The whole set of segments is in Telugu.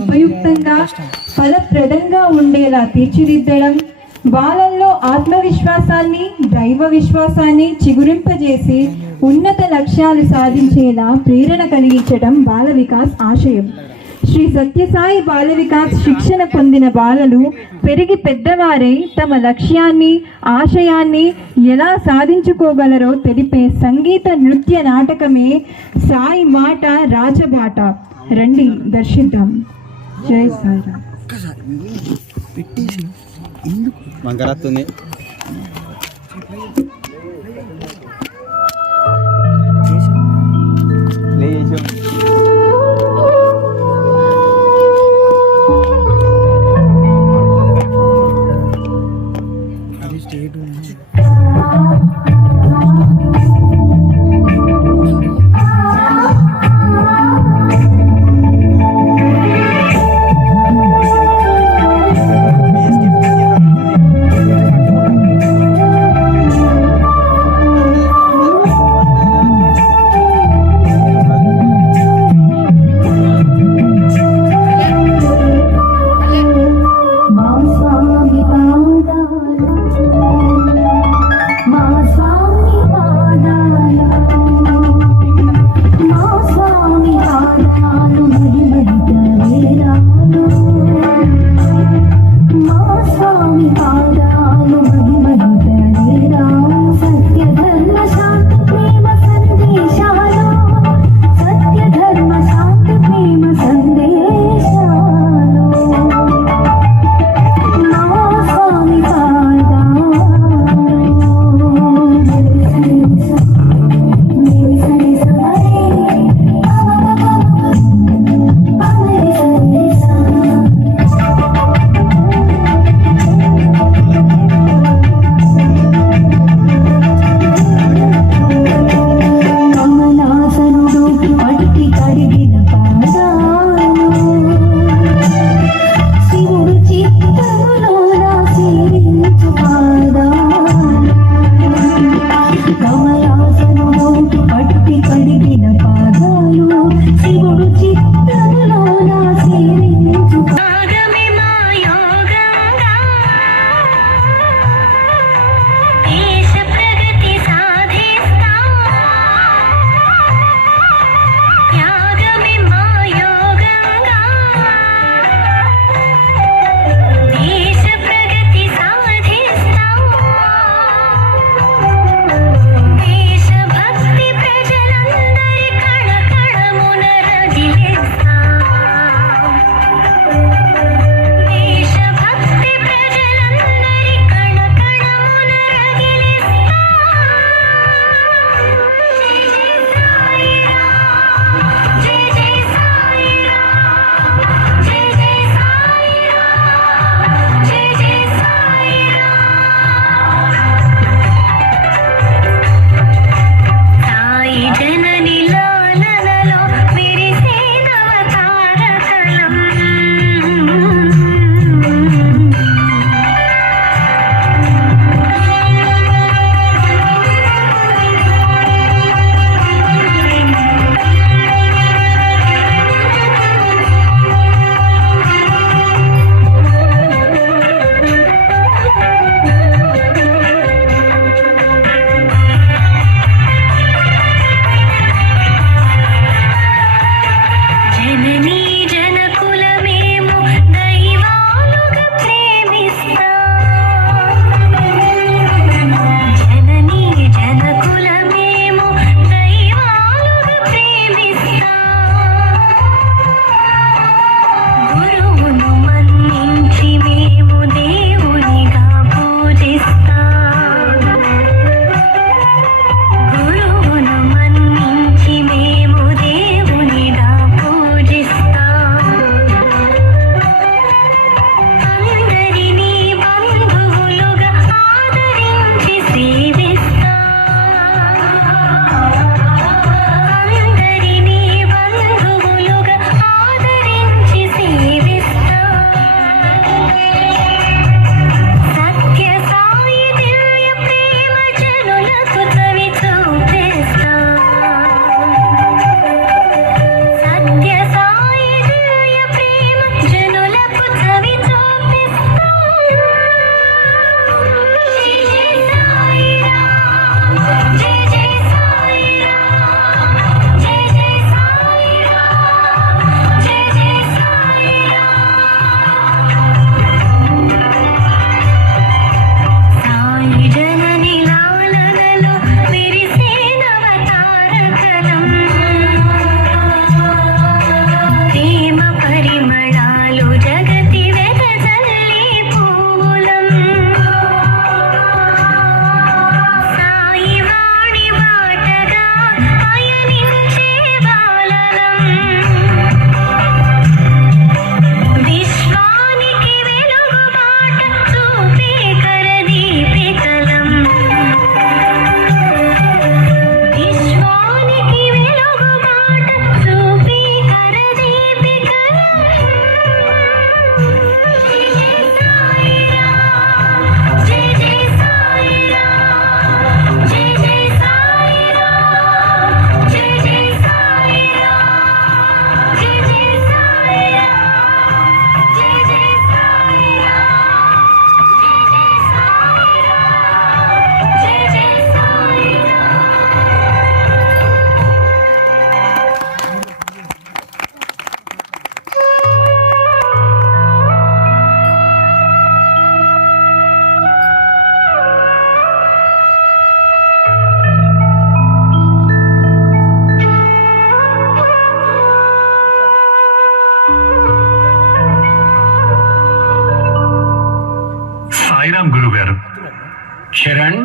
ఉపయుక్తంగా ఫలప్రదంగా ఉండేలా తీర్చిదిద్దడం, బాలల్లో ఆత్మవిశ్వాసాన్ని, దైవ విశ్వాసాన్ని చిగురింపజేసి ఉన్నత లక్ష్యాలు సాధించేలా ప్రేరణ కలిగించడం బాల వికాస్ ఆశయం. శ్రీ సత్యసాయి బాల వికాస్ శిక్షణ పొందిన బాలలు పెరిగి పెద్దవారై తమ లక్ష్యాన్ని, ఆశయాన్ని ఎలా సాధించుకోగలరో తెలిపే సంగీత నృత్య నాటకమే సాయి మాట రాజబాట. రండి దర్శిద్దాం. జై సాయిరామ్. మంగరాత్తుంది చరణ్,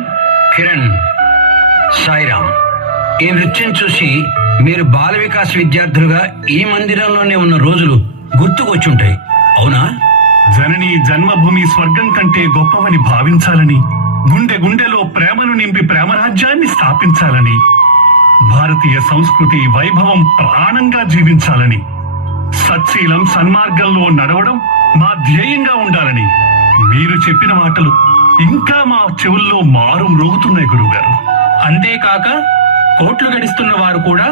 కిరణ్, సాయిరామ్, ఈ నృత్యం చూసి మీరు బాల వికాస్ విద్యార్థులుగా ఈ మందిరంలోనే ఉన్న రోజులు గుర్తుకొచ్చుంటాయి, అవునా? జనని జన్మభూమి స్వర్గం కంటే గొప్పవని భావించాలని, గుండె గుండెలో ప్రేమను నింపి ప్రేమరాజ్యాన్ని స్థాపించాలని, భారతీయ సంస్కృతి వైభవం ప్రాణంగా జీవించాలని, సత్శీలం సన్మార్గంలో నడవడం మా ధ్యేయంగా ఉండాలని మీరు చెప్పిన మాటలు ఇంకా మా చెవుల్లో మారు మ్రోగుతున్నాయి గురువుగారు. అంతేకాక కోట్లు గడిస్తున్న వారు కూడా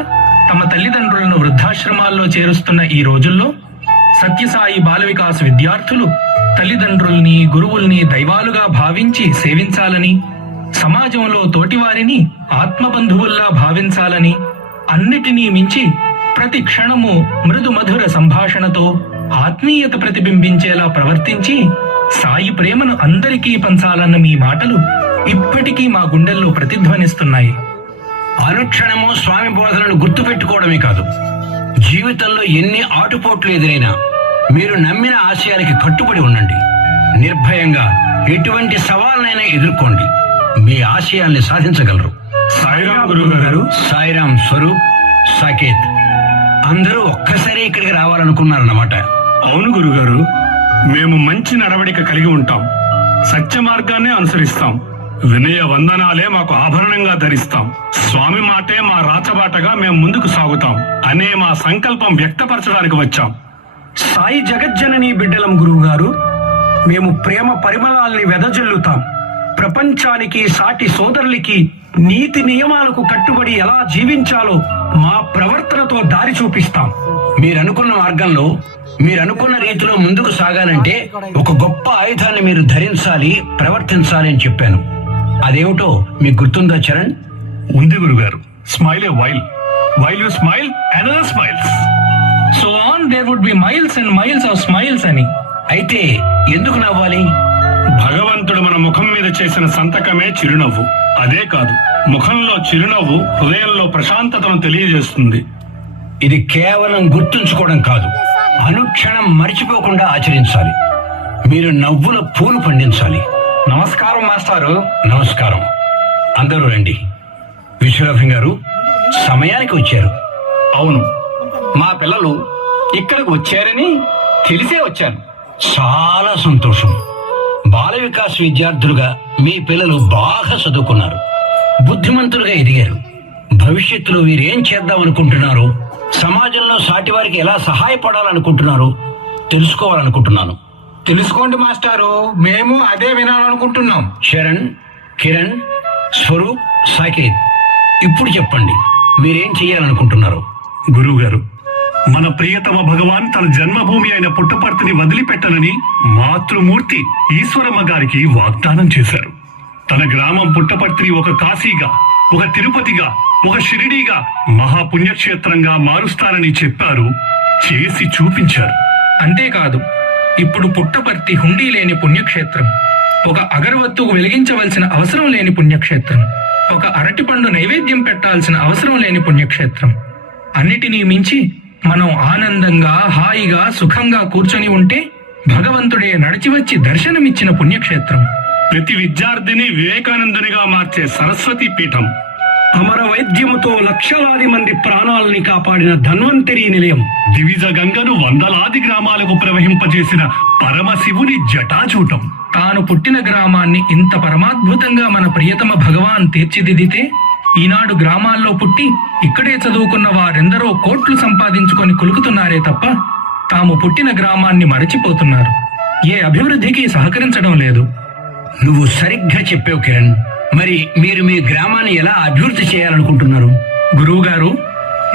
తమ తల్లిదండ్రులను వృద్ధాశ్రమాల్లో చేరుస్తున్న ఈ రోజుల్లో సత్యసాయి బాల వికాస్ విద్యార్థులు తల్లిదండ్రుల్ని, గురువుల్ని దైవాలుగా భావించి సేవించాలని, సమాజంలో తోటివారిని ఆత్మబంధువుల్లా భావించాలని, అన్నిటినీ మించి ప్రతి క్షణము మృదు మధుర సంభాషణతో ఆత్మీయత ప్రతిబింబించేలా ప్రవర్తించి సాయి ప్రేమను అందరికీ పంచాలన్న మీ మాటలు ఇప్పటికీ మా గుండెల్లో ప్రతిధ్వనిస్తున్నాయి. అనుక్షణము స్వామి బోధనలు గుర్తుపెట్టుకోవడమే కాదు, జీవితంలో ఎన్ని ఆటుపోట్లు ఎదురైనా మీరు నమ్మిన ఆశయాలకి కట్టుబడి ఉండండి. నిర్భయంగా ఎటువంటి సవాళ్ళనైనా ఎదుర్కోండి. మీ ఆశయాల్ని సాధించగలరు. సాయిరామ్ గురువుగారు. సాయిరామ్, స్వరూప్, సాకేత్ అందరూ ఒక్కసారి ఇక్కడికి రావాలనుకున్నారన్నమాట. అవును గురుగారు, మేము మంచి నడవడిక కలిగి ఉంటాం, సత్య మార్గాన్ని అనుసరిస్తాం, వినయ వందనాలే మాకు ఆభరణంగా ధరిస్తాం, స్వామి మాటే మా రాచబాటగా మేము ముందుకు సాగుతాం అనే మా సంకల్పం వ్యక్తపరచడానికి వచ్చాం. సాయి జగజ్జనని బిడ్డలం గురువుగారు. మేము ప్రేమ పరిమళాల్ని వెదజల్లుతాం. ప్రపంచానికి సాటి సోదరులకి నీతి నియమాలకు కట్టుబడి ఎలా జీవించాలో మా ప్రవర్తనతో దారి చూపిస్తాం. మీరనుకున్న మార్గంలో మీరనుకున్న రీతిలో ముందుకు సాగాలంటే ఒక గొప్ప ఆయుధాన్ని మీరు ధరించాలి, ప్రవర్తించాలి అని చెప్పాను. అదేమిటో మీకు గుర్తుందా చరణ్? ఉంది గురుగారు. Smile a while you smile another smiles. So on there would be miles and miles of smiles అని. అయితే ఎందుకు నవ్వాలి? భగవంతుడు మన ముఖం మీద చేసిన సంతకమే చిరునవ్వు. అదే కాదు, ముఖంలో చిరునవ్వు హృదయంలో ప్రశాంతతను తెలియజేస్తుంది. ఇది కేవలం గుర్తుంచుకోవడం కాదు, అనుక్షణం మర్చిపోకుండా ఆచరించాలి. మీరు నవ్వుల పూలు పండించాలి. నమస్కారం మాస్టారు. నమస్కారం. అందరూ రండి. విశ్వనాథం గారు సమయానికి వచ్చారు. అవును, మా పిల్లలు ఇక్కడికి వచ్చారని తెలిసే వచ్చాను. చాలా సంతోషం. బాల వికాస్ విద్యార్థులుగా మీ పిల్లలు బాగా చదువుకున్నారు, బుద్ధిమంతులుగా ఎదిగారు. భవిష్యత్తులో వీరేం చేద్దాం అనుకుంటున్నారో, సమాజంలో సాటి వారికి ఎలా సహాయపడాలనుకుంటున్నారో తెలుసుకోవాలనుకుంటున్నాను. తెలుసుకోండి మాస్టారు, మేము అదే వినాలనుకుంటున్నాం. శరణ్, కిరణ్, స్వరూప్, సాకేత్ ఇప్పుడు చెప్పండి, మీరేం చేయాలనుకుంటున్నారు? గురువుగారు, మన ప్రియతమ భగవాన్ తన జన్మభూమి అయిన పుట్టపర్తిని వదిలిపెట్టనని మాతృమూర్తి ఈశ్వరమ్మ గారికి వాగ్దానం చేశారు. తన గ్రామం పుట్టపర్తిని ఒక కాశీగా, ఒక తిరుపతిగా, ఒక షిరిడీగా, మహాపుణ్యక్షేత్రంగా మారుస్తారని చెప్పారు, చేసి చూపించారు. అంతేకాదు, ఇప్పుడు పుట్టపర్తి హుండీ లేని పుణ్యక్షేత్రం, ఒక అగరవత్తుకు వెలిగించవలసిన అవసరం లేని పుణ్యక్షేత్రం, ఒక అరటిపండు నైవేద్యం పెట్టాల్సిన అవసరం లేని పుణ్యక్షేత్రం. అన్నిటినీ మించి మనం ఆనందంగా, హాయిగా, సుఖంగా కూర్చొని ఉంటే భగవంతుడే నడిచి వచ్చి దర్శనమిచ్చిన పుణ్యక్షేత్రం. ప్రతి విద్యార్థిని వివేకానందునిగా మార్చే సరస్వతి పీఠం. అమర వైద్యముతో లక్షలాది మంది ప్రాణాలని కాపాడిన ధన్వంతరి నిలయం. దివిజ గంగను వందలాది గ్రామాలకు ప్రవహింపజేసిన పరమశివుని జటాజూటం. తాను పుట్టిన గ్రామాన్ని ఇంత పరమాద్భుతంగా మన ప్రియతమ భగవాన్ తీర్చిదిద్దితే ఈనాడు గ్రామాల్లో పుట్టి ఇక్కడే చదువుకున్న వారెందరో కోట్లు సంపాదించుకొని కులుకుతున్నారే తప్ప తాము పుట్టిన గ్రామాన్ని మరచిపోతున్నారు. ఏ అభివృద్ధికి సహకరించడం లేదు. నువ్వు సరిగ్గా చెప్పావు కిరణ్. మరి మీరు మీ గ్రామాన్ని ఎలా అభివృద్ధి చేయాలనుకుంటున్నారు? గురువుగారు,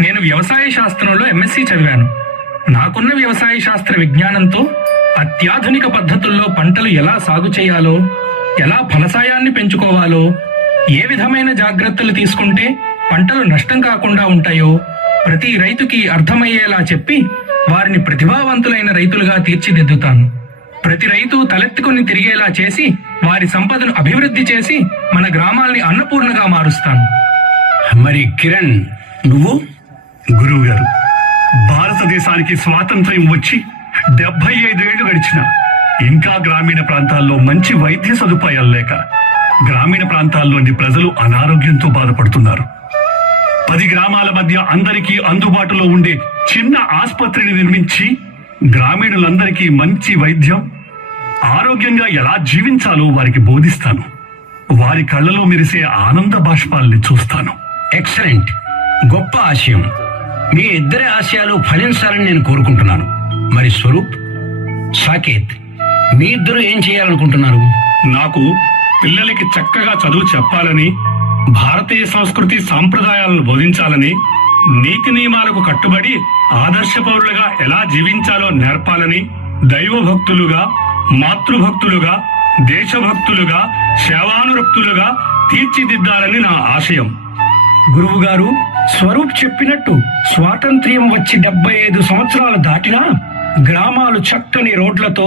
నేను వ్యవసాయ శాస్త్రంలో ఎంఎస్సీ చదివాను. నాకున్న వ్యవసాయ శాస్త్ర విజ్ఞానంతో అత్యాధునిక పద్ధతుల్లో పంటలు ఎలా సాగు చేయాలో, ఎలా ఫలసాయాన్ని పెంచుకోవాలో, ఏ విధమైన జాగ్రత్తలు తీసుకుంటే పంటలు నష్టం కాకుండా ఉంటాయో ప్రతి రైతుకి అర్థమయ్యేలా చెప్పి వారిని ప్రతిభావంతులైన రైతులుగా తీర్చిదిద్దుతాను. ప్రతి రైతు తలెత్తుకుని తిరిగేలా చేసి వారి సంపదను అభివృద్ధి చేసి మన గ్రామాల్ని అన్నపూర్ణగా మారుస్తాను. మరి కిరణ్, నువ్వు? గురువు గారు, భారతదేశానికి స్వాతంత్ర్యం వచ్చి 75 ఏళ్లు గడిచిన ఇంకా గ్రామీణ ప్రాంతాల్లో మంచి వైద్య సదుపాయాలు లేక గ్రామీణ ప్రాంతాల్లోని ప్రజలు అనారోగ్యంతో బాధపడుతున్నారు. 10 గ్రామాల మధ్య అందరికీ అందుబాటులో ఉండే చిన్న ఆసుపత్రిని నిర్మించి గ్రామీణులందరికీ మంచి వైద్యం, ఆరోగ్యంగా ఎలా జీవించాలో వారికి బోధిస్తాను. వారి కళ్ళలో మెరిసే ఆనంద బాష్పాల్ని చూస్తాను. ఎక్సలెంట్, గొప్ప ఆశయం. మీ ఇద్దరి ఆశయాలు ఫలించాలని నేను కోరుకుంటున్నాను. మరి స్వరూప్, సాకేత్, మీ ఇద్దరు ఏం చేయాలనుకుంటున్నారు? నాకు పిల్లలకి చక్కగా చదువు చెప్పాలని, భారతీయ సంస్కృతి సాంప్రదాయాలను బోధించాలని, నీతి నియమాలకు కట్టుబడి ఆదర్శ పౌరులుగా ఎలా జీవించాలో నేర్పాలని, దైవభక్తులుగా, మాతృభక్తులుగా, దేశభక్తులుగా, సేవానురక్తులుగా తీర్చిదిద్దాలని నా ఆశయం. గురువు గారు, స్వరూప్ చెప్పినట్టు స్వాతంత్ర్యం వచ్చి 75 సంవత్సరాలు దాటినా గ్రామాలు చక్కని రోడ్లతో,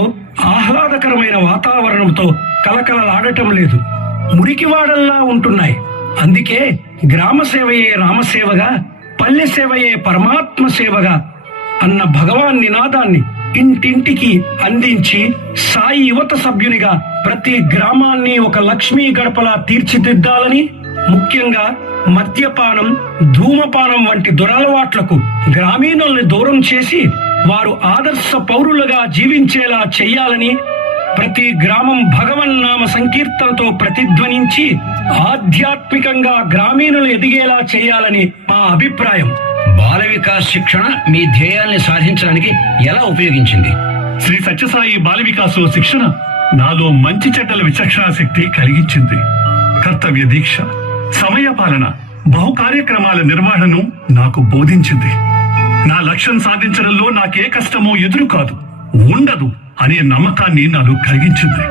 ఆహ్లాదకరమైన వాతావరణంతో కలకలలాడటం లేదు, మురికివాడల్లా ఉంటున్నాయి. అందుకే గ్రామ సేవయే రామసేవగా, పల్లె సేవయే పరమాత్మ సేవగా అన్న భగవాన్ నినాదాన్ని ఇంటింటికి అందించి సాయి యువత సభ్యునిగా ప్రతి గ్రామాన్ని ఒక లక్ష్మీ గడపలా తీర్చిదిద్దాలని, ముఖ్యంగా మద్యపానం, ధూమపానం వంటి దురలవాట్లకు గ్రామీణుల్ని దూరం చేసి వారు ఆదర్శ పౌరులుగా జీవించేలా చెయ్యాలని, ప్రతి గ్రామం భగవన్నామ సంకీర్తనతో ప్రతిధ్వనించి ఆధ్యాత్మికంగా గ్రామీణులు ఎదిగేలా చేయాలని మా అభిప్రాయం. బాల వికాస్ శిక్షణ మీ ధ్యేయాల్ని సాధించడానికి ఎలా ఉపయోగించింది? శ్రీ సత్యసాయి బాల వికాసో శిక్షణ నాలో మంచి చెడ్డల విచక్షణ శక్తి కలిగించింది. కర్తవ్య దీక్ష, సమయ పాలన, బహు కార్యక్రమాల నిర్వహణను నాకు బోధించింది. నా లక్ష్యం సాధించడంలో నాకే కష్టమో ఎదురు కాదు, ఉండదు అనే నమ్మకాన్ని నాలో కలిగించింది.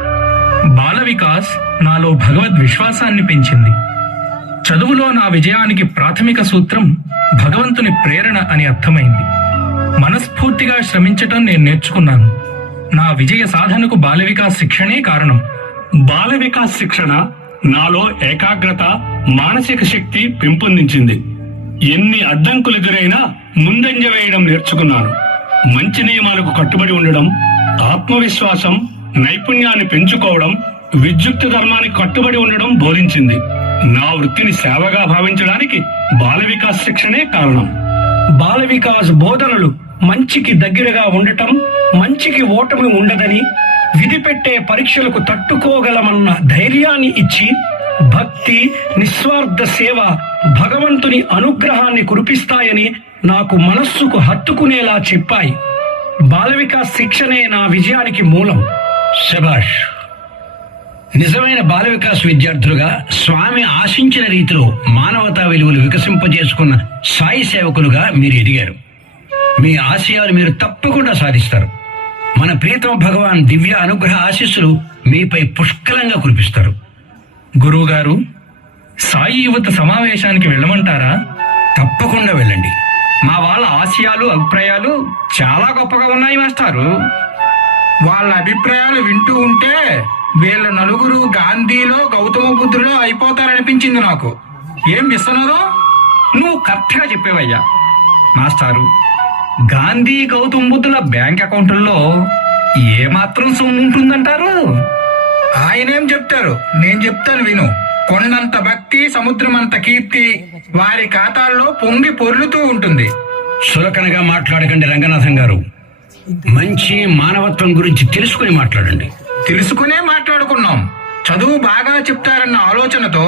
బాల వికాస్ నాలో భగవద్ విశ్వాసాన్ని పెంచింది. చదువులో నా విజయానికి ప్రాథమిక సూత్రం భగవంతుని ప్రేరణ అని అర్థమైంది. మనస్ఫూర్తిగా శ్రమించటం నేను నేర్చుకున్నాను. నా విజయ సాధనకు బాల వికాస్ శిక్షణే కారణం. బాల వికాస్ శిక్షణ నాలో ఏకాగ్రత, మానసిక శక్తి పెంపొందించింది. ఎన్ని అడ్డంకులు ఎదురైనా ముందంజ వేయడం నేర్చుకున్నాను. మంచి నియమాలకు కట్టుబడి ఉండడం, ఆత్మవిశ్వాసం, నైపుణ్యాన్ని పెంచుకోవడం, విద్యుక్త ధర్మానికి కట్టుబడి ఉండడం బోధించింది. నా వృత్తిని సేవగా భావించడానికి బాల వికాస్ శిక్షణే కారణం. బాల వికాస్ బోధనలు మంచికి దగ్గరగా ఉండటం, మంచికి ఓటమి ఉండదని, విధి పెట్టే పరీక్షలకు తట్టుకోగలమన్న ధైర్యాన్ని ఇచ్చి, భక్తి, నిస్వార్థ సేవ భగవంతుని అనుగ్రహాన్ని కురిపిస్తాయని నాకు మనస్సుకు హత్తుకునేలా చెప్పాయి. బాల వికాస్ శిక్షణే నా విజయానికి మూలం. శభాష్. నిజమైన బాల వికాస్ విద్యార్థులుగా స్వామి ఆశించిన రీతిలో మానవతా విలువలు వికసింపజేసుకున్న సాయి సేవకులుగా మీరు ఎదిగారు. మీ ఆశయాలు మీరు తప్పకుండా సాధిస్తారు. మన ప్రియతమ భగవాన్ దివ్య అనుగ్రహ ఆశీస్సులు మీపై పుష్కలంగా కురిపిస్తారు. గురువు గారు, సాయి యువత సమావేశానికి వెళ్ళమంటారా? తప్పకుండా వెళ్ళండి. మా వాళ్ళ ఆశయాలు, అభిప్రాయాలు చాలా గొప్పగా ఉన్నాయి మాస్టారు. వాళ్ళ అభిప్రాయాలు వింటూ ఉంటే వీళ్ళ నలుగురు గాంధీలో, గౌతమ బుద్ధులో అయిపోతారనిపించింది నాకు. ఏం మిస్సనరు? నువ్వు కరెక్ట్ గా చెప్పేవయ్యా. మాస్టారు, గాంధీ, గౌతమ బుద్ధుల బ్యాంక్ అకౌంట్లలో ఏమాత్రం సొమ్ము ఉంటుందంటారు? ఆయనేం చెప్తారు, నేను చెప్తాను విను. కొండంత భక్తి, సముద్రమంత కీర్తి వారి ఖాతాల్లో పొంగి పొర్లుతూ ఉంటుంది. సులకనగా మాట్లాడకండి రంగనాథం గారు. మంచి మానవత్వం గురించి తెలుసుకుని మాట్లాడండి. తెలుసుకునే మాట్లాడుకున్నాం. చదువు బాగా చెప్తారన్న ఆలోచనతో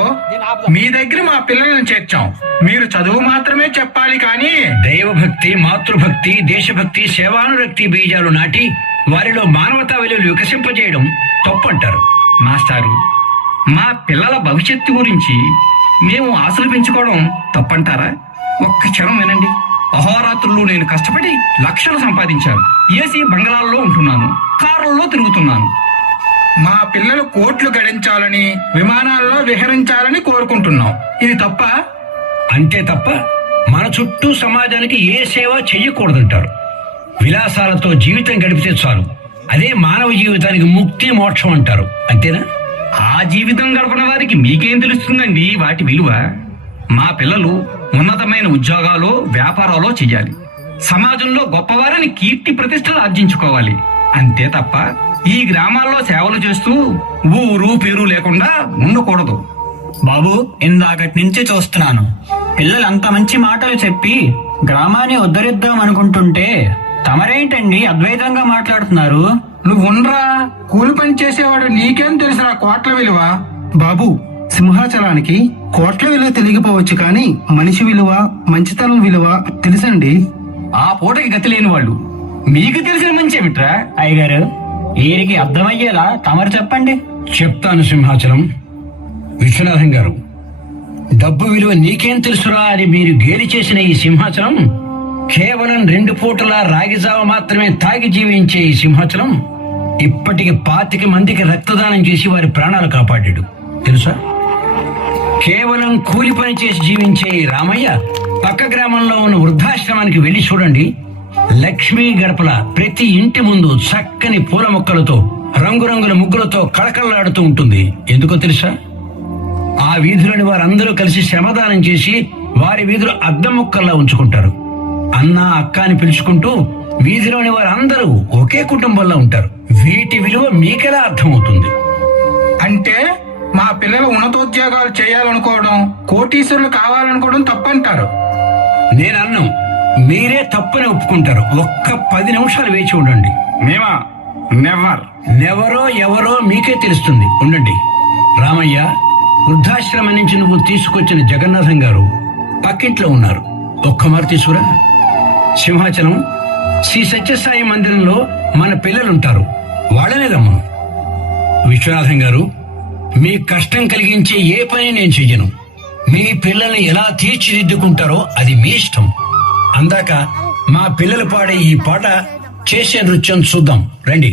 మీ దగ్గర మా పిల్లలను చేర్చాం. మీరు చదువు మాత్రమే చెప్పాలి కానీ దైవభక్తి, మాతృభక్తి, దేశభక్తి, సేవానురక్తి బీజాలు నాటి వారిలో మానవతా విలువలు వికసింపజేయడం తప్పంటారు. మాస్టారు, మా పిల్లల భవిష్యత్తు గురించి మేము ఆశలు పెంచుకోవడం తప్పంటారా? ఒక్క క్షణం వినండి. అహోరాత్రులు నేను కష్టపడి లక్షలు సంపాదించాను. ఏసీ బంగళాల్లో ఉంటున్నాను, కారుల్లో తిరుగుతున్నాను. మా పిల్లలు కోట్లు గడించాలని, విమానాల్లో విహరించాలని కోరుకుంటున్నాం. ఇది తప్ప? అంతే తప్ప మన చుట్టూ సమాజానికి ఏ సేవ చెయ్యకూడదంటారు. విలాసాలతో జీవితం గడిపితే చాలు, అదే మానవ జీవితానికి ముక్తి, మోక్షం అంటారు. అంతేనా? ఆ జీవితం గడపన వారికి మీకేం తెలుస్తుందండి వాటి విలువ? మా పిల్లలు ఉన్నతమైన ఉద్యోగాలు, వ్యాపారాలు చెయ్యాలి. సమాజంలో గొప్పవారిని కీర్తి ప్రతిష్టలు ఆర్జించుకోవాలి. అంతే తప్ప ఈ గ్రామాల్లో సేవలు చేస్తూ ఊరు పేరు లేకుండా ఉండకూడదు. బాబు, ఇందాకటి నుంచి చూస్తున్నాను. పిల్లలు అంత మంచి మాటలు చెప్పి గ్రామాన్ని ఉద్ధరిద్దాం అనుకుంటుంటే తమరేంటండి అద్వైతంగా మాట్లాడుతున్నారు? నువ్వుండ్రా, కూలి పని చేసేవాడు నీకేం తెలుసురా కోట్ల విలువ. బాబు, సింహాచలానికి కోట్ల విలువ తెలియకపోవచ్చు కానీ మనిషి విలువ, మంచితనం విలువ తెలుసండి. ఆ పూటకి గతి లేని వాళ్ళు మీకు తెలిసిన మంచి ఏమిట్రా? అయ్యగారు, వీరికి అర్థమయ్యేలా తమరు చెప్పండి. చెప్తాను సింహాచలం. విశ్వనాథం గారు, డబ్బు విలువ నీకేం తెలుసురా అని మీరు గేలి చేసిన ఈ సింహాచలం కేవలం 2 పూటల రాగిజావ మాత్రమే తాగి జీవించే ఈ సింహాచలం ఇప్పటికి 25 మందికి రక్తదానం చేసి వారి ప్రాణాలు కాపాడాడు తెలుసా? కేవలం కూలి పని చేసి జీవించే ఈ రామయ్య పక్క గ్రామంలో ఉన్న వృద్ధాశ్రమానికి వెళ్లి చూడండి. లక్ష్మీ గడపల ప్రతి ఇంటి ముందు చక్కని పూల మొక్కలతో, రంగురంగుల ముగ్గులతో కళకళలాడుతూ ఉంటుంది. ఎందుకో తెలుసా? ఆ వీధిలోని వారందరూ కలిసి శ్రమదానం చేసి వారి వీధులు అద్దం ముక్కల్లా ఉంచుకుంటారు. అన్న, అక్క అని పిలుచుకుంటూ వీధిలోని వారందరూ ఒకే కుటుంబంలో ఉంటారు. వీటి విలువ మీకెలా అర్థమవుతుంది? అంటే మా పిల్లలు ఉన్నతోద్యోగాలు చేయాలనుకోవడం, కోటీశ్వరులు కావాలనుకోవడం తప్పంటారు. నేనన్నం మీరే తప్పని ఒప్పుకుంటారు. ఒక్క 10 నిమిషాలు వేచి ఉండండి. మేమా? నెవర్. నెవరో ఎవరో మీకే తెలుస్తుంది. ఉండండి. రామయ్య, వృద్ధాశ్రమం నుంచి నువ్వు తీసుకొచ్చిన జగన్నాథం గారు పక్కింట్లో ఉన్నారు. ఒక్క మారు తీసుకురా. సింహాచలం, శ్రీ సత్యసాయి మందిరంలో మన పిల్లలుంటారు, వాళ్ళనే రమ్మను. విశ్వనాథం గారు, మీ కష్టం కలిగించే ఏ పని నేను చెయ్యను. మీ పిల్లల్ని ఎలా తీర్చిదిద్దుకుంటారో అది మీ ఇష్టం. అందాక మా పిల్లలు పాడే ఈ పాట, చేసే నృత్యం చూద్దాం రండి.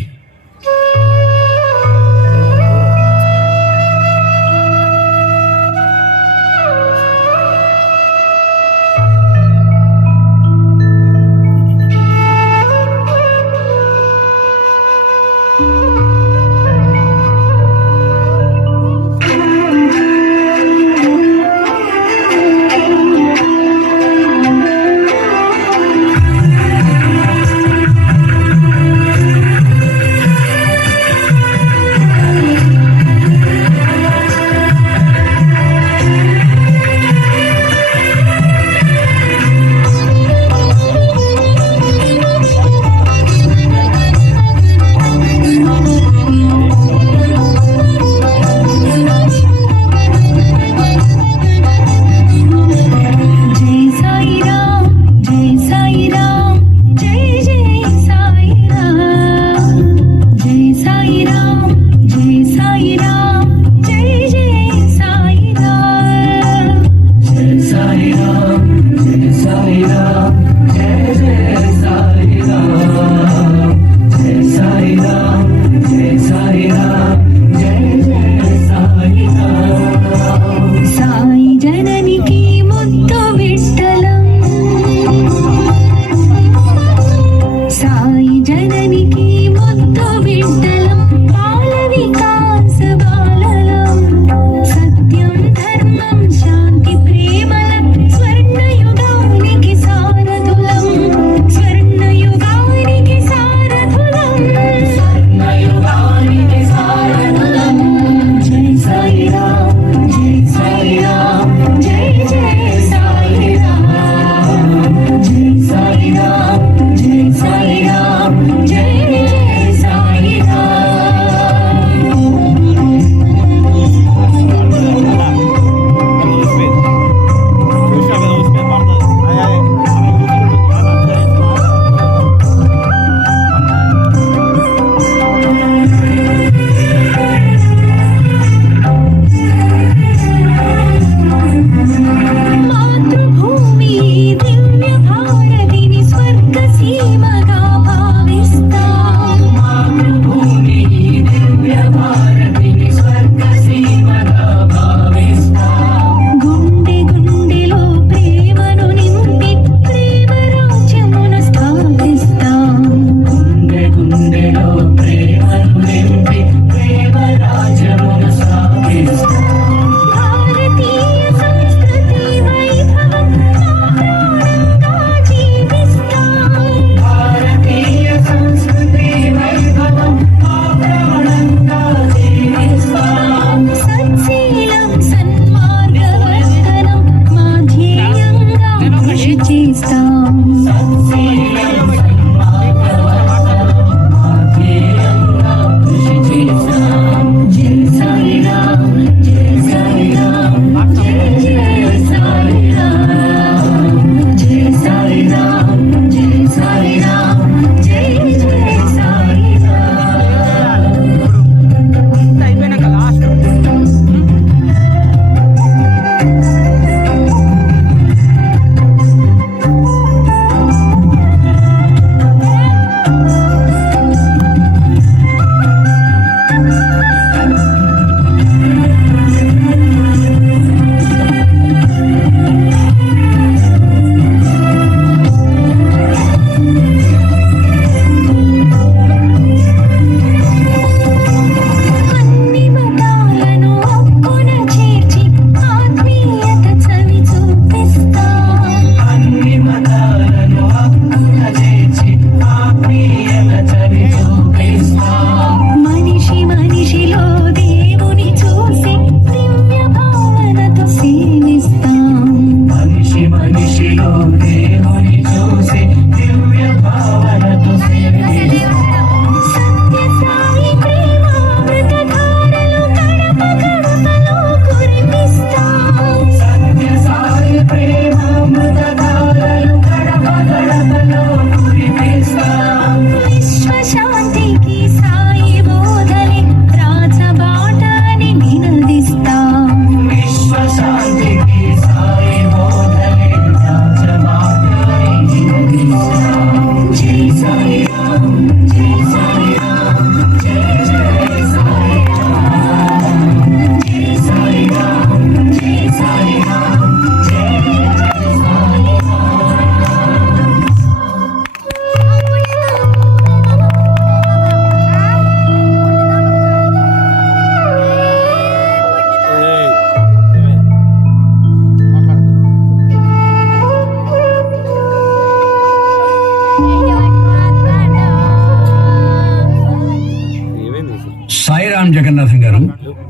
సాయిరాం జగన్నాథం గారు.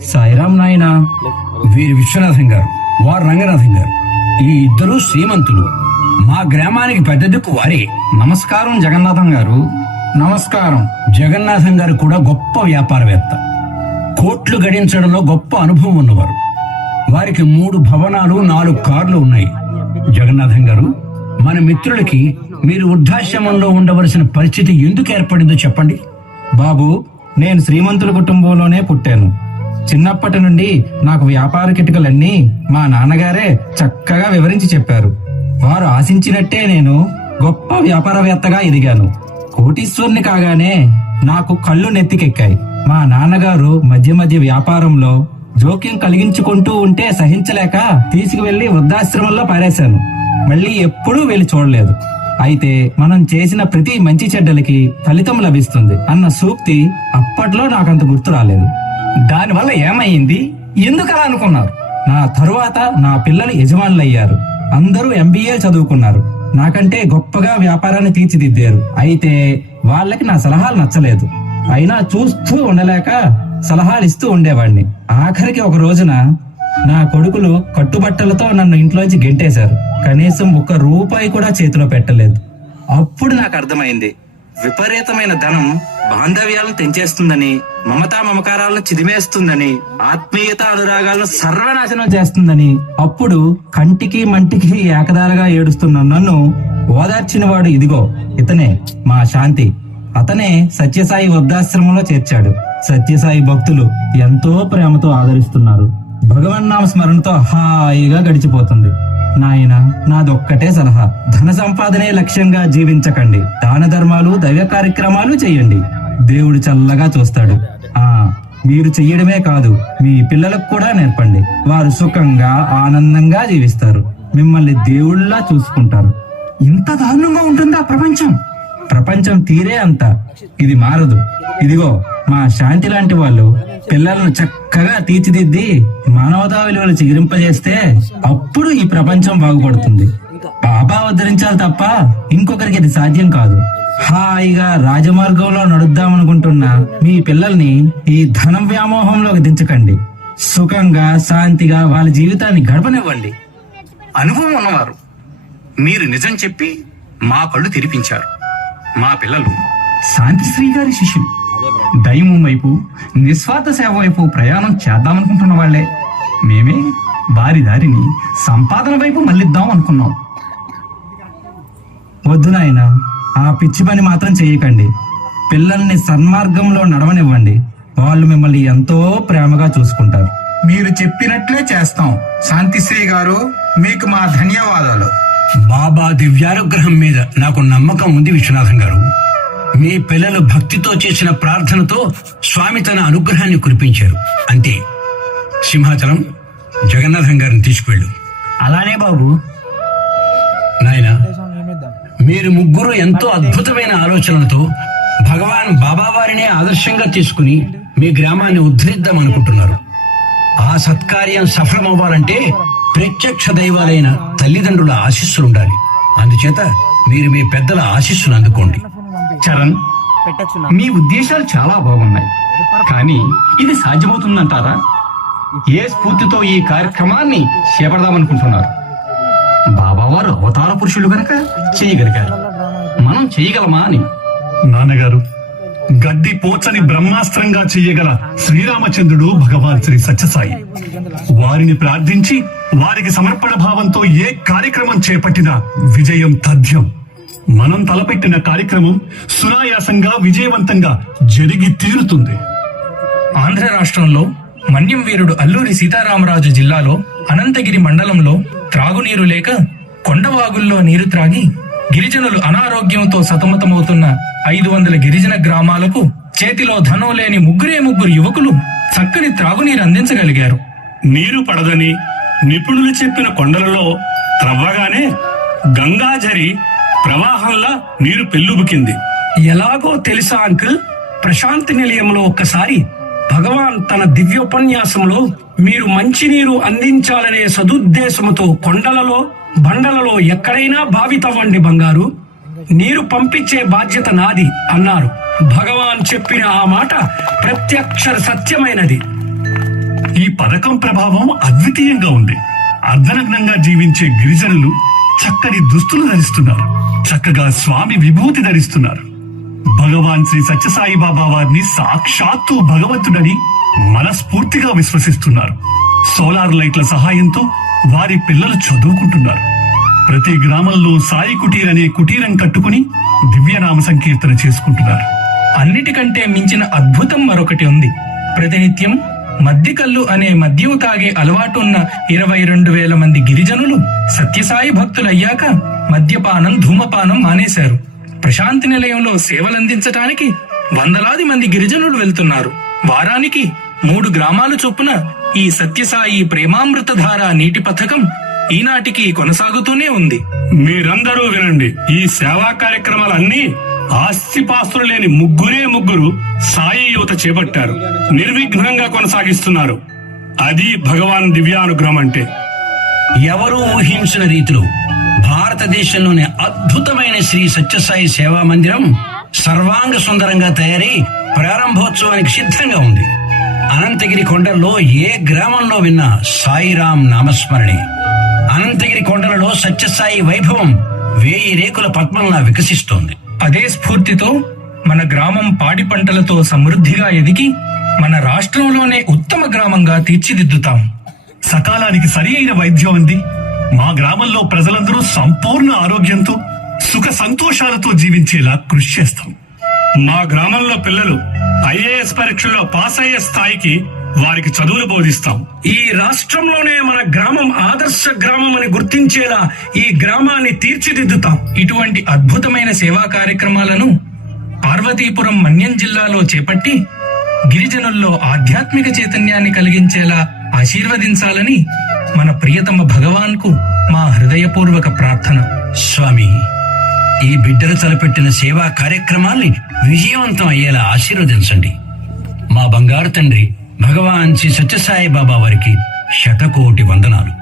సాయిరాం నాయనా. వీరి విశ్వనాథం గారు, వారు రంగనాథం గారు. ఈ ఇద్దరు శ్రీమంతులు. మా గ్రామానికి పెద్ద దిక్కు వారే. నమస్కారం జగన్నాథం గారు. నమస్కారం. జగన్నాథం గారు కూడా గొప్ప వ్యాపారవేత్త, కోట్లు గడించడంలో గొప్ప అనుభవం ఉన్నవారు. వారికి 3 భవనాలు, 4 కార్లు ఉన్నాయి. జగన్నాథం గారు, మన మిత్రులకి మీరు వృద్ధాశ్రమంలో ఉండవలసిన పరిస్థితి ఎందుకు ఏర్పడిందో చెప్పండి. బాబు, నేను శ్రీమంతుల కుటుంబంలోనే పుట్టాను. చిన్నప్పటి నుండి నాకు వ్యాపార కిటికలన్నీ మా నాన్నగారే చక్కగా వివరించి చెప్పారు. వారు ఆశించినట్టే నేను గొప్ప వ్యాపారవేత్తగా ఎదిగాను. కోటీశ్వరుని కాగానే నాకు కళ్ళు నెత్తికెక్కాయి. మా నాన్నగారు మధ్య మధ్య వ్యాపారంలో జోక్యం కలిగించుకుంటూ ఉంటే సహించలేక తీసుకువెళ్లి వృద్ధాశ్రమంలో పారేశాను. మళ్ళీ ఎప్పుడూ వెళ్ళి చూడలేదు. అయితే మనం చేసిన ప్రతి మంచి చెడ్డలకి ఫలితం లభిస్తుంది అన్న సూక్తి అప్పట్లో నాకంత గుర్తు రాలేదు. దానివల్ల ఏమైంది? ఎందుకు అలా అనుకున్నారు? నా తరువాత నా పిల్లలు యజమానులయ్యారు. అందరూ MBA చదువుకున్నారు. నాకంటే గొప్పగా వ్యాపారాన్ని తీర్చిదిద్దారు. అయితే వాళ్ళకి నా సలహాలు నచ్చలేదు. అయినా చూస్తూ ఉండలేక సలహాలు ఇస్తూ ఉండేవాడిని. ఆఖరికి ఒక రోజున నా కొడుకులు కట్టుబట్టలతో నన్ను ఇంట్లోంచి గెంటేశారు. కనీసం ₹1 కూడా చేతిలో పెట్టలేదు. అప్పుడు నాకు అర్థమైంది, విపరీతమైన ధనం బాంధవ్యాలను తెంచేస్తుందని, మమతా మమకారాలను చిదిమేస్తుందని, ఆత్మీయత అనురాగాలను సర్వనాశనం చేస్తుందని. అప్పుడు కంటికి మంటికి ఏకదారగా ఏడుస్తున్న నన్ను ఓదార్చినవాడు ఇదిగో ఇతనే, మా శాంతి. అతనే సత్యసాయి వృద్ధాశ్రమంలో చేర్చాడు. సత్యసాయి భక్తులు ఎంతో ప్రేమతో ఆదరిస్తున్నారు. భగవన్నామ స్మరణతో హాయిగా గడిచిపోతుంది. నాయన, నాదొక్కటే సలహా, ధన సంపాదనే లక్ష్యంగా జీవించకండి. దాన ధర్మాలు, దైవ కార్యక్రమాలు చెయ్యండి. దేవుడు చల్లగా చూస్తాడు. మీరు చెయ్యడమే కాదు, మీ పిల్లలకు కూడా నేర్పండి. వారు సుఖంగా ఆనందంగా జీవిస్తారు. మిమ్మల్ని దేవుళ్ళలా చూసుకుంటారు. ఇంత దారుణంగా ఉంటుందా ప్రపంచం? ప్రపంచం తీరే అంత. ఇది మారదు. ఇదిగో మా శాంతి లాంటి వాళ్ళు పిల్లలను చక్కగా తీర్చిదిద్ది మానవతా విలువలు చిగురింపజేస్తే అప్పుడు ఈ ప్రపంచం బాగుపడుతుంది. బాబా ఉద్ధరించాలి తప్ప ఇంకొకరికి ఇది సాధ్యం కాదు. హాయిగా రాజమార్గంలో నడుద్దామనుకుంటున్న మీ పిల్లల్ని ఈ ధనం వ్యామోహంలోకి దించకండి. సుఖంగా శాంతిగా వాళ్ళ జీవితాన్ని గడపనివ్వండి. అనుభవం ఉన్నవారు మీరు నిజం చెప్పి మా కళ్ళు తెరిపించారు. మా పిల్లలు శాంతిశ్రీ గారి శిష్యులు. దైవం వైపు, నిస్వార్థ సేవ వైపు ప్రయాణం చేద్దామనుకుంటున్న వాళ్లే. మేమే వారి దారిని సంపాదన వైపు మళ్ళిద్దాం అనుకున్నాం. వద్దు నాయనా, ఆ పిచ్చి పని మాత్రం చేయకండి. పిల్లల్ని సన్మార్గంలో నడవనివ్వండి. వాళ్ళు మిమ్మల్ని ఎంతో ప్రేమగా చూసుకుంటారు. మీరు చెప్పినట్లే చేస్తాం. శాంతిశ్రీ గారు, మీకు మా ధన్యవాదాలు. బాబా దివ్యానుగ్రహం మీద నాకు నమ్మకం ఉంది విశ్వనాథం గారు. మీ పిల్లలు భక్తితో చేసిన ప్రార్థనతో స్వామి తన అనుగ్రహాన్ని కురిపించారు. అంతే. సింహాచలం, జగన్నాథం గారిని తీసుకువెళ్ళు. అలానే బాబు. నాయనా, మీరు ముగ్గురు ఎంతో అద్భుతమైన ఆలోచనలతో భగవాన్ బాబా వారినే ఆదర్శంగా తీసుకుని మీ గ్రామాన్ని ఉద్ధరిద్దాం అనుకుంటున్నారు. ఆ సత్కార్యం సఫలమవ్వాలంటే ప్రత్యక్ష దైవాలైన తల్లిదండ్రుల ఆశీస్సులుండాలి. అందుచేత మీరు మీ పెద్దల ఆశీస్సులు అందుకోండి. చరణ్, మీ ఉద్దేశాలు చాలా బాగున్నాయి, కానీ ఇది సాధ్యమవుతుందంటారా? ఏ స్ఫూర్తితో ఈ కార్యక్రమాన్ని చేపడదామనుకుంటున్నారు? బాబావారు అవతార పురుషులు గనక చేయగలిగారు. మనం చేయగలమా అని. నాన్నగారు, గడ్డి పోచని బ్రహ్మాస్త్రంగా చెయ్యగల శ్రీరామచంద్రుడు భగవాన్ శ్రీ సత్యసాయి. వారిని ప్రార్థించి వారికి సమర్పణ భావంతో ఏ కార్యక్రమం చేపట్టినా విజయం తథ్యం. మనం తలపెట్టిన కార్యక్రమం సునాయాసంగా విజయవంతంగా జరిగి తీరుతుంది. ఆంధ్ర రాష్ట్రంలో మన్యం వీరుడు అల్లూరి సీతారామరాజు జిల్లాలో అనంతగిరి మండలంలో త్రాగునీరు లేక కొండవాగుల్లో నీరు త్రాగి గిరిజనులు అనారోగ్యంతో సతమతమవుతున్న 500 గిరిజన గ్రామాలకు చేతిలో ధనం లేని 3 యువకులు చక్కని త్రాగునీరు అందించగలిగారు. నీరు పడదని నిపుణులు చెప్పిన కొండలలో త్రవ్వగానే గంగాజరి ప్రవాహంలా నీరు పెల్లుబుకింది. ఎలాగో తెలుసా అంకుల్? ప్రశాంతి నిలయంలో ఒక్కసారి భగవాన్ తన దివ్యోపన్యాసంలో మీరు మంచినీరు అందించాలనే సదుద్దేశముతో కొండలలో, బండలలో ఎక్కడైనా బావి తవ్వండి బంగారు, నీరు పంపించే బాధ్యత నాది అన్నారు. భగవాన్ చెప్పిన ఆ మాట ప్రత్యక్ష సత్యమైనది. ఈ పథకం ప్రభావం అద్వితీయంగా ఉంది. అర్ధనగ్నంగా జీవించే గిరిజనులు చక్కని దుస్తులు ధరిస్తున్నారు, చక్కగా స్వామి విభూతి ధరిస్తున్నారు. భగవాన్ శ్రీ సత్యసాయి బాబా వారిని సాక్షాత్తు భగవంతుడని మనస్ఫూర్తిగా విశ్వసిస్తున్నారు. సోలార్ లైట్ల సహాయంతో వారి పిల్లలు చదువుకుంటున్నారు. ప్రతి గ్రామంలో సాయి కుటీర్ అనే కుటీరం కట్టుకుని దివ్యనామ సంకీర్తన చేసుకుంటున్నారు. అన్నిటికంటే మించిన అద్భుతం మరొకటి ఉంది. ప్రతినిత్యం మద్దికల్లు అనే మద్యం తాగే అలవాటున్న 22,000 మంది గిరిజనులు సత్యసాయి భక్తులయ్యాక మద్యపానం, ధూమపానం మానేశారు. ప్రశాంతి నిలయంలో సేవలందించటానికి వందలాది మంది గిరిజనులు వెళ్తున్నారు. వారానికి 3 గ్రామాలు చొప్పున ఈ సత్యసాయి ప్రేమామృతధార నీటి పథకం ఈనాటికి కొనసాగుతూనే ఉంది. మీరందరూ వినండి. ఈ సేవా కార్యక్రమాలన్నీ ఆస్తిపాస్తులు లేని ముగ్గురు సాయి యువత చేపట్టారు, నిర్విఘ్నంగా కొనసాగిస్తున్నారు. అది భగవాన్ దివ్యానుగ్రహం అంటే. ఎవరూ ఊహించిన రీతిలో భారతదేశంలోని అద్భుతమైన శ్రీ సత్యసాయి సేవా మందిరం సర్వాంగ సుందరంగా తయారై ప్రారంభోత్సవానికి సిద్ధంగా ఉంది. అనంతగిరి కొండల్లో ఏ గ్రామంలో విన్నా సాయిరాం నామస్మరణే. అనంతగిరి కొండలలో సత్యసాయి వైభవం 1000 రేకుల పద్మంలా వికసిస్తోంది. అదే స్ఫూర్తితో మన గ్రామం పాడి పంటలతో సమృద్ధిగా ఎదిగి మన రాష్ట్రంలోనే ఉత్తమ గ్రామంగా తీర్చిదిద్దుతాం. సకాలానికి సరి అయిన వైద్యం అంది మా గ్రామంలో ప్రజలందరూ సంపూర్ణ ఆరోగ్యంతో సుఖ సంతోషాలతో జీవించేలా కృషి చేస్తాం. మా గ్రామంలో పిల్లలు ఐఏఎస్ పరీక్షల్లో పాస్ అయ్యే స్థాయికి వారికి చదువులు బోధిస్తాం. ఈ రాష్ట్రంలోనే మన గ్రామం ఆదర్శ గ్రామం అని గుర్తించేలా ఈ గ్రామాన్ని తీర్చిదిద్దుతాం. ఇటువంటి అద్భుతమైన సేవా కార్యక్రమాలను పార్వతీపురం మన్యం జిల్లాలో చేపట్టి గిరిజనుల్లో ఆధ్యాత్మిక చైతన్యాన్ని కలిగించేలా ఆశీర్వదించాలని మన ప్రియతమ భగవాన్కు మా హృదయపూర్వక ప్రార్థన. స్వామి, ఈ బిడ్డలు తలపెట్టిన సేవా కార్యక్రమాల్ని విజయవంతం అయ్యేలా ఆశీర్వదించండి. మా బంగారు తండ్రి భగవాన్ శ్రీ సత్యసాయి బాబా వారికి 100,000,000 వందనాలు.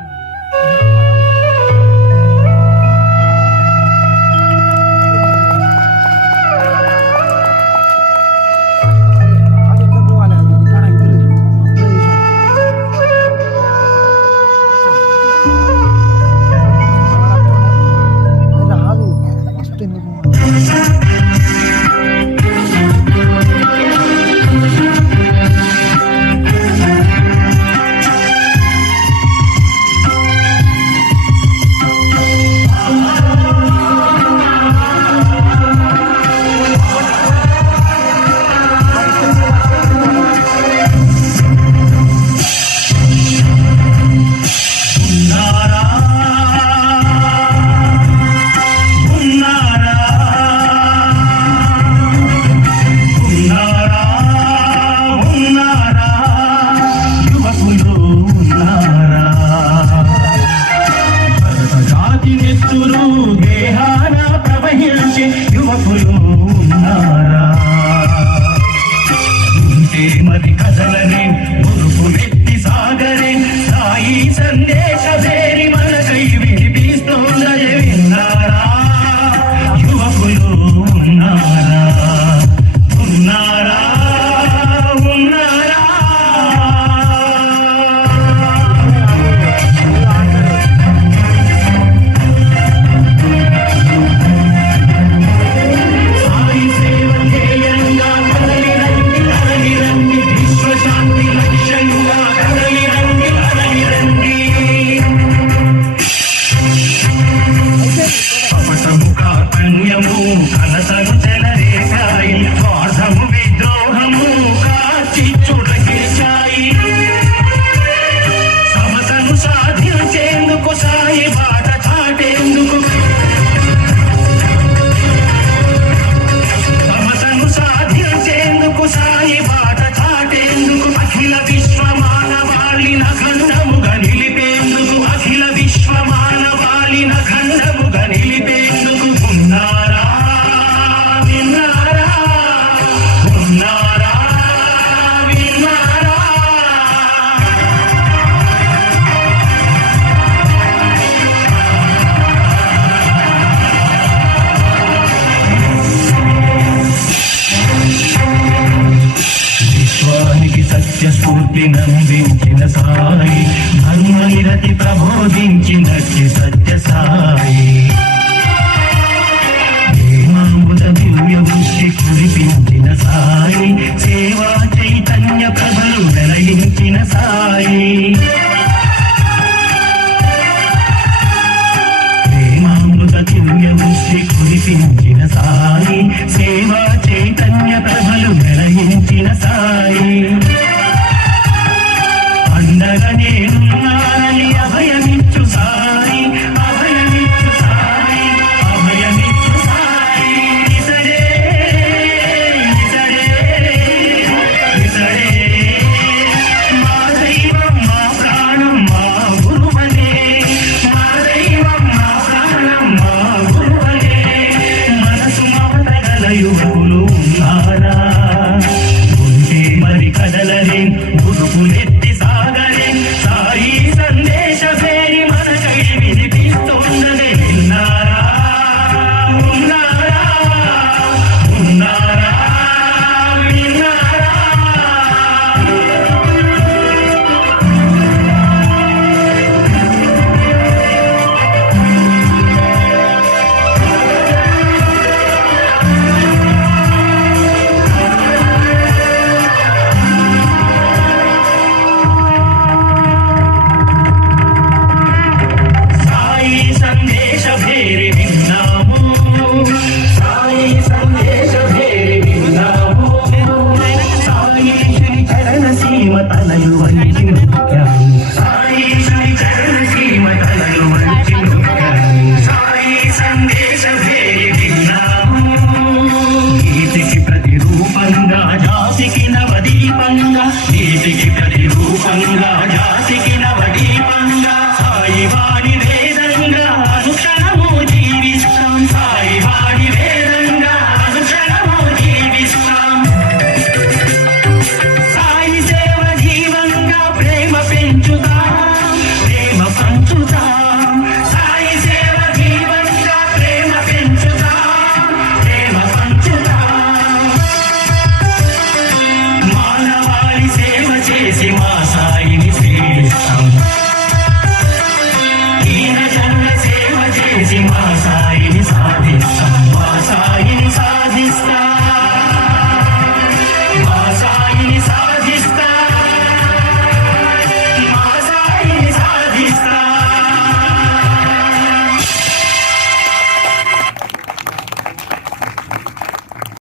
సత్య స్ఫూర్తినందించిన సాయి, ధర్మనిరతి ప్రబోధించినట్టి సత్య సాయి, ప్రేమామృత దివ్య వృష్టి కురిపించిన సాయి, సేవా చైతన్య ప్రభలు వెలయించిన సాయి, ప్రేమామృత దివ్య వృష్టి కురిపించిన సాయి, సేవా చైతన్య ప్రభలు వెలయించిన సాయి.